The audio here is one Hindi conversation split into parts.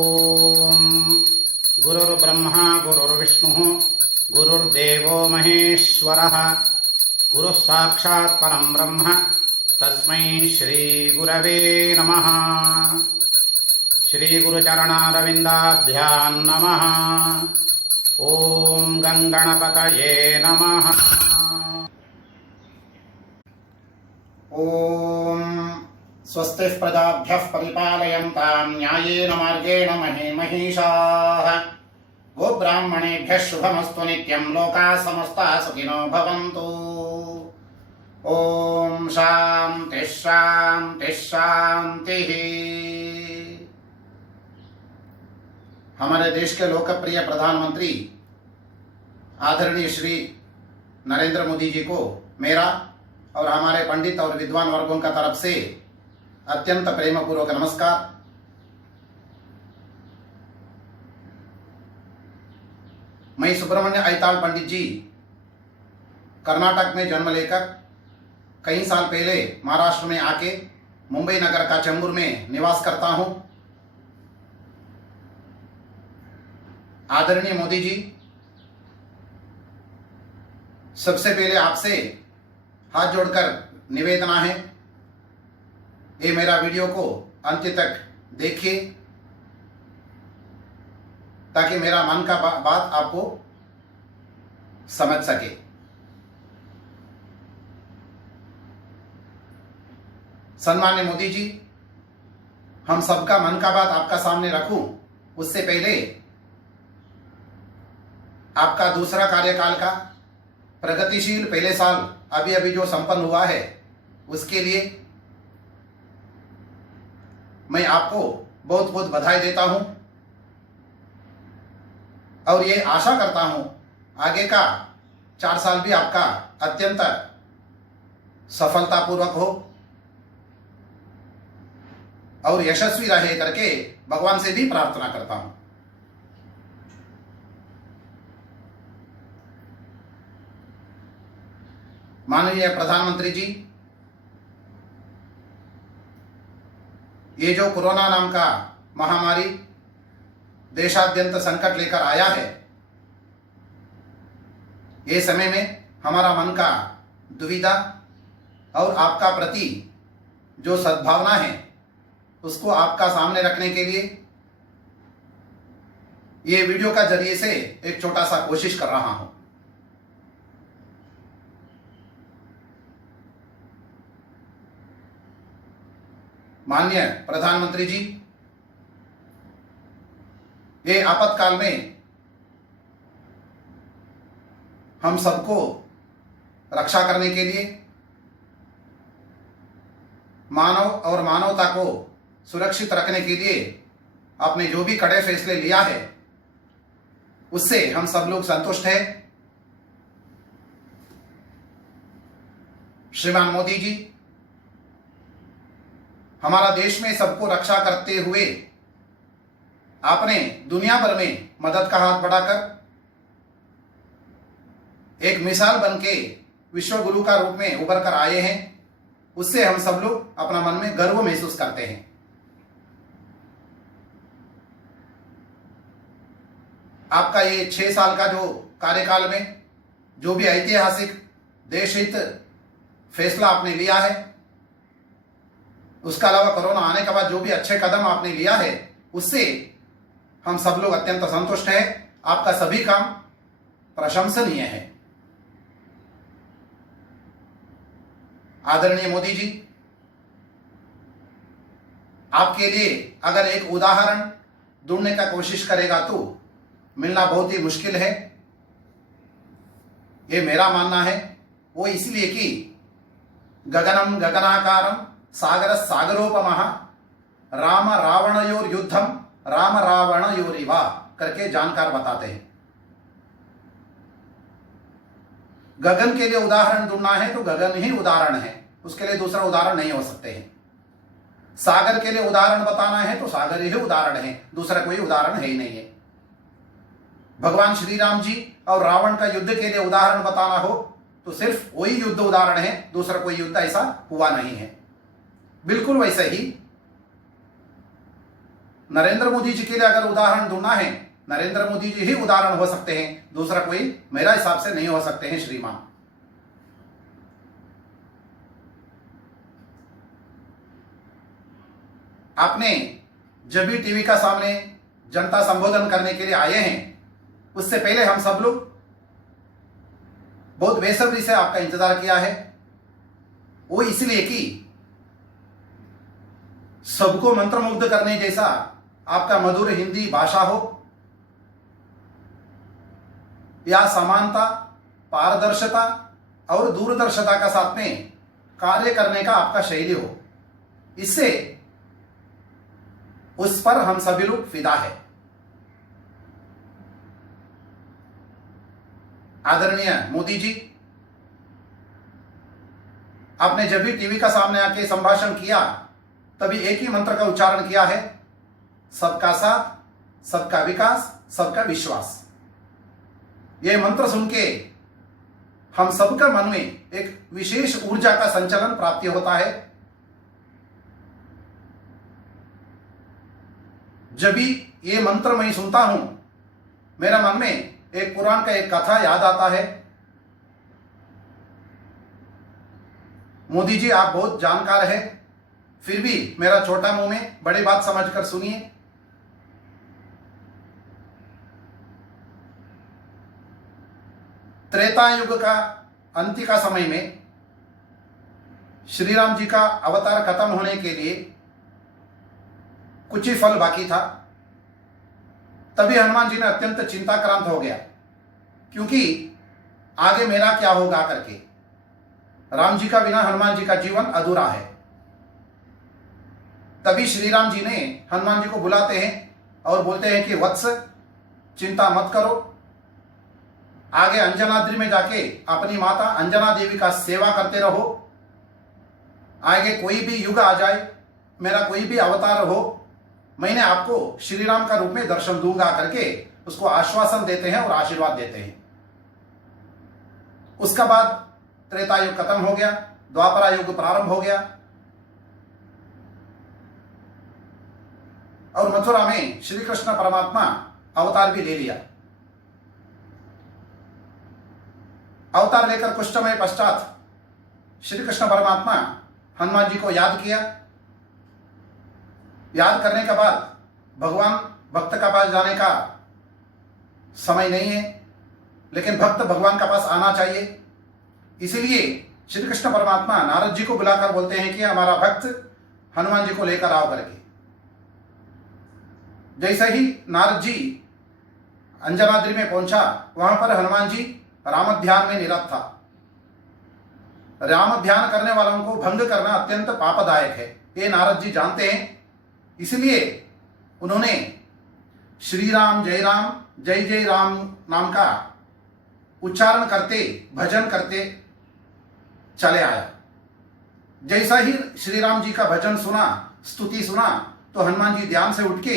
ओम गुरुर्ब्रह्मा गुरुर्विष्णुः गुरुर्देवो महेश्वरः गुरुः साक्षात् परं ब्रह्म तस्मै श्री गुरवे नमः। श्री गुरुचरणारविन्दाभ्यां नमः। ओम गंगणपतये नमः। ओम स्वस्तिः प्रजाभ्यः परिपालयन्तां न्यायेन मार्गेण महिषाः। गोब्राह्मणेभ्यः शुभमस्तु नित्यं लोकाः समस्ताः सुखिनो भवन्तु। ओम शांति शांति शांति। हमारे देश के लोकप्रिय प्रधानमंत्री आदरणीय श्री नरेंद्र मोदी जी को मेरा और हमारे पंडित और विद्वान वर्गों का तरफ से अत्यंत प्रेमपूर्वक नमस्कार। मैं सुब्रमण्य आइताल पंडित जी कर्नाटक में जन्म लेकर कई साल पहले महाराष्ट्र में आके मुंबई नगर का चेंबूर में निवास करता हूं। आदरणीय मोदी जी, सबसे पहले आपसे हाथ जोड़कर निवेदन है, ये मेरा वीडियो को अंत तक देखिए ताकि मेरा मन का बात आपको समझ सके। सम्माननीय मोदी जी, हम सबका मन का बात आपका सामने रखूं उससे पहले आपका दूसरा कार्यकाल का प्रगतिशील पहले साल अभी अभी जो संपन्न हुआ है उसके लिए मैं आपको बहुत बहुत बधाई देता हूं और ये आशा करता हूं आगे का 4 साल भी आपका अत्यंत सफलतापूर्वक हो और यशस्वी रहे करके भगवान से भी प्रार्थना करता हूं। माननीय प्रधानमंत्री जी, ये जो कोरोना नाम का महामारी देशाद्यंत संकट लेकर आया है, ये समय में हमारा मन का दुविधा और आपका प्रति जो सद्भावना है उसको आपका सामने रखने के लिए ये वीडियो का जरिए से एक छोटा सा कोशिश कर रहा हूं। माननीय प्रधानमंत्री जी, ये आपातकाल में हम सबको रक्षा करने के लिए, मानव और मानवता को सुरक्षित रखने के लिए आपने जो भी कड़े फैसले लिया है उससे हम सब लोग संतुष्ट हैं। श्रीमान मोदी जी, हमारा देश में सबको रक्षा करते हुए आपने दुनिया भर में मदद का हाथ बढ़ाकर एक मिसाल बनके विश्व गुरु का रूप में उभर कर आए हैं। उससे हम सब लोग अपना मन में गर्व महसूस करते हैं। आपका ये 6 साल का जो कार्यकाल में जो भी ऐतिहासिक देश हित फैसला आपने लिया है, उसका अलावा कोरोना आने के बाद जो भी अच्छे कदम आपने लिया है उससे हम सब लोग अत्यंत संतुष्ट हैं। आपका सभी काम प्रशंसनीय है। आदरणीय मोदी जी, आपके लिए अगर एक उदाहरण ढूंढने का कोशिश करेगा तो मिलना बहुत ही मुश्किल है, ये मेरा मानना है। वो इसलिए कि गगनम गगनाकारम सागर सागरोपमः राम रावणयोर युद्धम राम रावणयोरिवा करके जानकार बताते हैं। गगन के लिए उदाहरण ढूंढना है तो गगन ही उदाहरण है, उसके लिए दूसरा उदाहरण नहीं हो सकते हैं। सागर के लिए उदाहरण बताना है तो सागर ही उदाहरण है, दूसरा कोई उदाहरण है ही नहीं है। भगवान श्री राम जी और रावण का युद्ध के लिए उदाहरण बताना हो तो सिर्फ वही युद्ध उदाहरण है, दूसरा कोई युद्ध ऐसा हुआ नहीं है। बिल्कुल वैसे ही नरेंद्र मोदी जी के लिए अगर उदाहरण ढूंढना है, नरेंद्र मोदी जी ही उदाहरण हो सकते हैं, दूसरा कोई मेरा हिसाब से नहीं हो सकते हैं श्रीमान। आपने जब भी टीवी का सामने जनता संबोधन करने के लिए आए हैं, उससे पहले हम सब लोग बहुत बेसब्री से आपका इंतजार किया है। वो इसलिए कि सबको मंत्रमुग्ध करने जैसा आपका मधुर हिंदी भाषा हो, या समानता, पारदर्शिता और दूरदर्शिता का साथ में कार्य करने का आपका शैली हो, इससे उस पर हम सभी लोग फिदा है। आदरणीय मोदी जी, आपने जब भी टीवी का सामने आके संभाषण किया तभी एक ही मंत्र का उच्चारण किया है, सबका साथ, सबका विकास, सबका विश्वास। यह मंत्र सुन के हम सबका मन में एक विशेष ऊर्जा का संचलन प्राप्ति होता है। जब भी ये मंत्र मैं सुनता हूं, मेरा मन में एक पुराण का एक कथा याद आता है। मोदी जी, आप बहुत जानकार है, फिर भी मेरा छोटा मुंह में बड़ी बात समझकर सुनिए। त्रेता युग का अंत का समय में श्री राम जी का अवतार खत्म होने के लिए कुछ ही फल बाकी था। तभी हनुमान जी ने अत्यंत चिंताक्रांत हो गया, क्योंकि आगे मेरा क्या होगा करके। राम जी का बिना हनुमान जी का जीवन अधूरा है। तभी श्री राम जी ने हनुमान जी को बुलाते हैं और बोलते हैं कि वत्स, चिंता मत करो, आगे अंजनाद्रि में जाके अपनी माता अंजना देवी का सेवा करते रहो। आगे कोई भी युग आ जाए, मेरा कोई भी अवतार हो, मैंने आपको श्री राम का रूप में दर्शन दूंगा करके उसको आश्वासन देते हैं और आशीर्वाद देते हैं। उसका बाद त्रेता युग खत्म हो गया, द्वापरा युग प्रारंभ हो गया और मथुरा में श्री कृष्ण परमात्मा अवतार भी ले लिया। अवतार लेकर कुछ समय पश्चात श्री कृष्ण परमात्मा हनुमान जी को याद किया। याद करने के बाद भगवान भक्त का पास जाने का समय नहीं है, लेकिन भक्त भगवान का पास आना चाहिए। इसीलिए श्री कृष्ण परमात्मा नारद जी को बुलाकर बोलते हैं कि हमारा भक्त हनुमान जी को लेकर आओ करके। जैसे ही नारद जी अंजनाद्रि में पहुंचा, वहां पर हनुमान जी राम ध्यान में निरत था। राम ध्यान करने वालों को भंग करना अत्यंत पापदायक है, ये नारद जी जानते हैं। इसलिए उन्होंने श्री राम, जय जय राम नाम का उच्चारण करते, भजन करते चले आया। जैसा ही श्री राम जी का भजन सुना, स्तुति सुना, तो हनुमान जी ध्यान से उठ के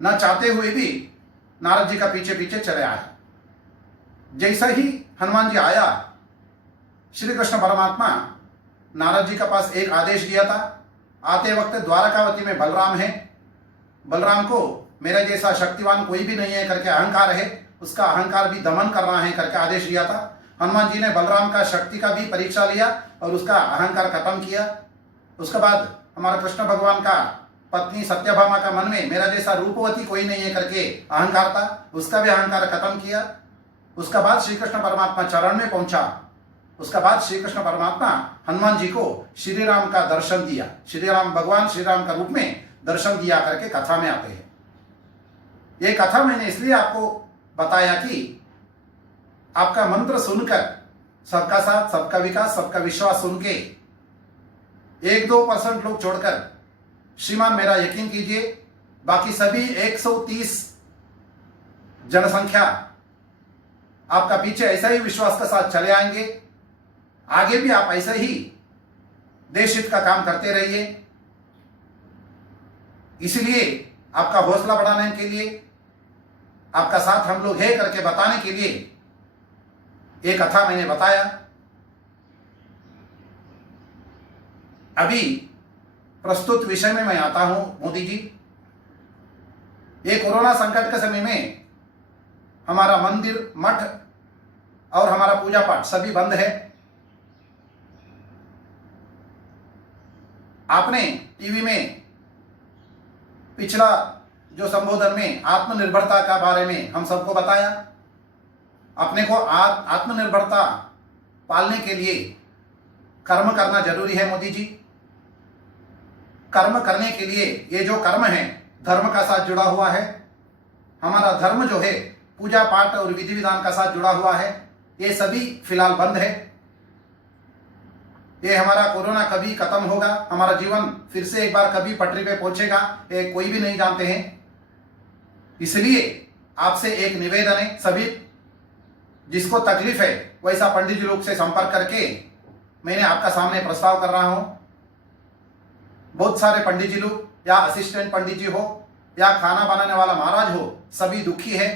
न चाहते हुए भी नारद जी का पीछे पीछे चले आए। जैसा ही हनुमान जी आया, श्री कृष्ण परमात्मा नारद जी के पास एक आदेश दिया था। आते वक्त द्वारकावती में बलराम है, बलराम को मेरा जैसा शक्तिवान कोई भी नहीं है करके अहंकार है, उसका अहंकार भी दमन करना है करके आदेश दिया था। हनुमान जी ने बलराम का शक्ति का भी परीक्षा लिया और उसका अहंकार खत्म किया। उसके बाद हमारा कृष्ण भगवान का पत्नी सत्यभामा का मन में मेरा जैसा रूपवती कोई नहीं है करके अहंकार था, उसका भी अहंकार खत्म किया। उसका बाद श्री कृष्ण परमात्मा चरण में पहुंचा। उसका बाद श्री कृष्ण परमात्मा हनुमान जी को श्री राम का दर्शन दिया, श्री राम भगवान श्री राम का रूप में दर्शन दिया करके कथा में आते हैं। ये कथा मैंने इसलिए आपको बताया कि आपका मंत्र सुनकर, सबका साथ, सबका विकास, सबका विश्वास सुन के 1-2% लोग छोड़कर, श्रीमान मेरा यकीन कीजिए, बाकी सभी 130 जनसंख्या आपका पीछे ऐसा ही विश्वास के साथ चले आएंगे। आगे भी आप ऐसे ही देश हित का काम करते रहिए। इसलिए आपका हौसला बढ़ाने के लिए, आपका साथ हम लोग है करके बताने के लिए एक कथा मैंने बताया। अभी प्रस्तुत विषय में मैं आता हूं। मोदी जी, ये कोरोना संकट के समय में हमारा मंदिर, मठ और हमारा पूजा पाठ सभी बंद है। आपने टीवी में पिछला जो संबोधन में आत्मनिर्भरता का बारे में हम सबको बताया। अपने को आत्मनिर्भरता पालने के लिए कर्म करना जरूरी है मोदी जी। कर्म करने के लिए ये जो कर्म है धर्म का साथ जुड़ा हुआ है। हमारा धर्म जो है पूजा पाठ और विधि विधान का साथ जुड़ा हुआ है। ये सभी फिलहाल बंद है। ये हमारा कोरोना कभी खत्म होगा, हमारा जीवन फिर से एक बार कभी पटरी पे पहुंचेगा, ये कोई भी नहीं जानते हैं। इसलिए आपसे एक निवेदन है, सभी जिसको तकलीफ है वैसा पंडित जी लोग से संपर्क करके मैंने आपका सामने प्रस्ताव कर रहा हूं। बहुत सारे पंडित जी लोग या असिस्टेंट पंडित जी हो या खाना बनाने वाला महाराज हो, सभी दुखी है।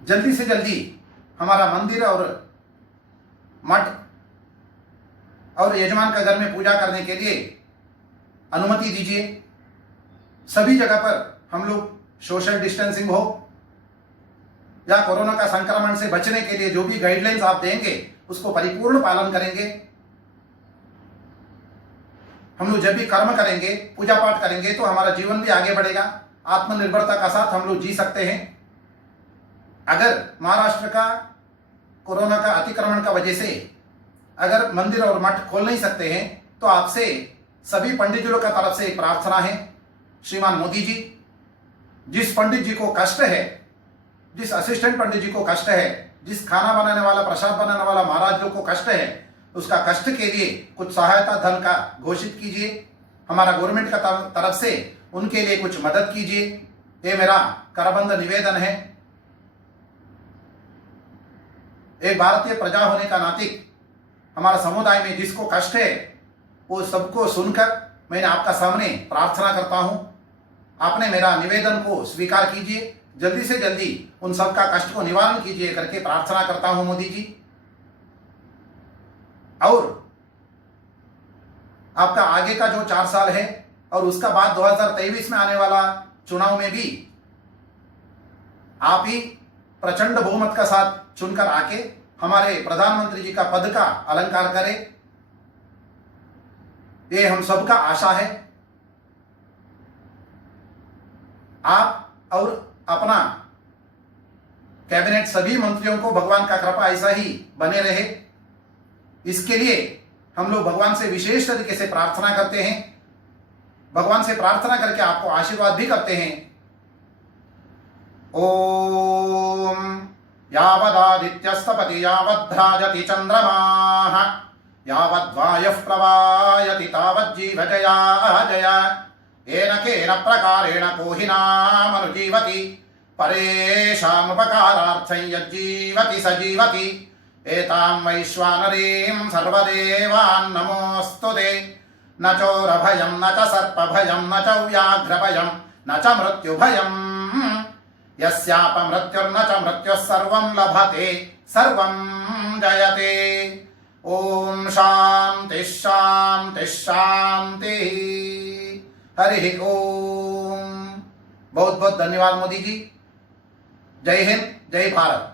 जल्दी से जल्दी हमारा मंदिर और मठ और यजमान का घर में पूजा करने के लिए अनुमति दीजिए। सभी जगह पर हम लोग सोशल डिस्टेंसिंग हो या कोरोना का संक्रमण से बचने के लिए जो भी गाइडलाइंस आप देंगे उसको परिपूर्ण पालन करेंगे। हम लोग जब भी कर्म करेंगे, पूजा पाठ करेंगे तो हमारा जीवन भी आगे बढ़ेगा। आत्मनिर्भरता का साथ हम लोग जी सकते हैं। अगर महाराष्ट्र का कोरोना का अतिक्रमण का वजह से अगर मंदिर और मठ खोल नहीं सकते हैं तो आपसे सभी पंडित जी का तरफ से एक प्रार्थना है। श्रीमान मोदी जी, जिस पंडित जी को कष्ट है, जिस असिस्टेंट पंडित जी को कष्ट है, जिस खाना बनाने वाला, प्रसाद बनाने वाला महाराज जो को कष्ट है, उसका कष्ट के लिए कुछ सहायता धन का घोषित कीजिए। हमारा गवर्नमेंट का तरफ से उनके लिए कुछ मदद कीजिए। ये मेरा करबंद निवेदन है। एक भारतीय प्रजा होने का नाते हमारा समुदाय में जिसको कष्ट है वो सबको सुनकर मैंने आपका सामने प्रार्थना करता हूं। आपने मेरा निवेदन को स्वीकार कीजिए, जल्दी से जल्दी उन सबका कष्ट को निवारण कीजिए करके प्रार्थना करता हूं मोदी जी। और आपका आगे का जो 4 साल है और उसका बाद 2023 में आने वाला चुनाव में भी आप ही प्रचंड बहुमत का साथ चुनकर आके हमारे प्रधानमंत्री जी का पद का अलंकार करें, ये हम सबका आशा है। आप और अपना कैबिनेट सभी मंत्रियों को भगवान का कृपा ऐसा ही बने रहे, इसके लिए हम लोग भगवान से विशेष तरीके से प्रार्थना करते हैं। भगवान से प्रार्थना करके आपको आशीर्वाद भी करते हैं। ओम यावदादित्यस्तपति यावद्भ्राजति चंद्रमाः यावद्वायुः प्रवायति तावज्जीवजया जया येन केन प्रकारेण कोहिनामनुजीवति परेषामुपकारार्थं यज्जीवति स जीवति एतां वैश्वानरीं सर्वदेवान् नमोऽस्तुते। न चोरभयं न च सर्पभयं न च व्याघ्रभयं न च मृत्युभयम् यस्यापमृत्युर्न च मृत्युः सर्वं लभते सर्वं जयते। ओम शांति शांति शांति। हरि ओम। बहुत बहुत धन्यवाद मोदी जी। जय हिंद, जय भारत।